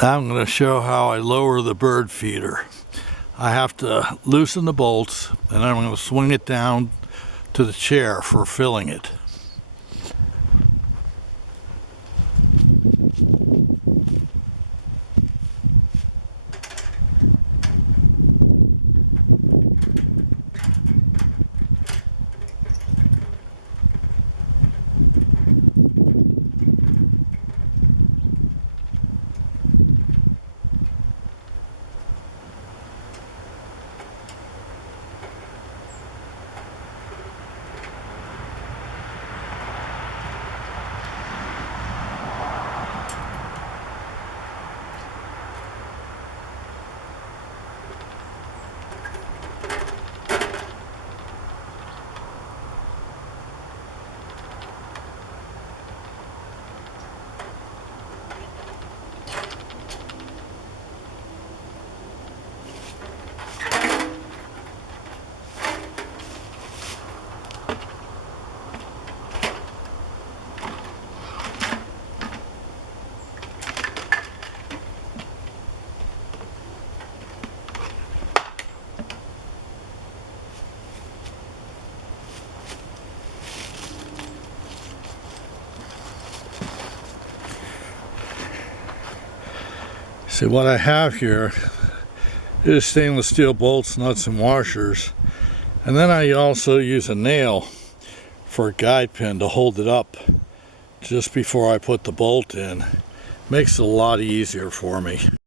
I'm going to show how I lower the bird feeder. I have to loosen the bolts and I'm going to swing it down to the chair for filling it. See, what I have here is stainless steel bolts, nuts, and washers. And then I also use a nail for a guide pin to hold it up just before I put the bolt in. Makes it a lot easier for me.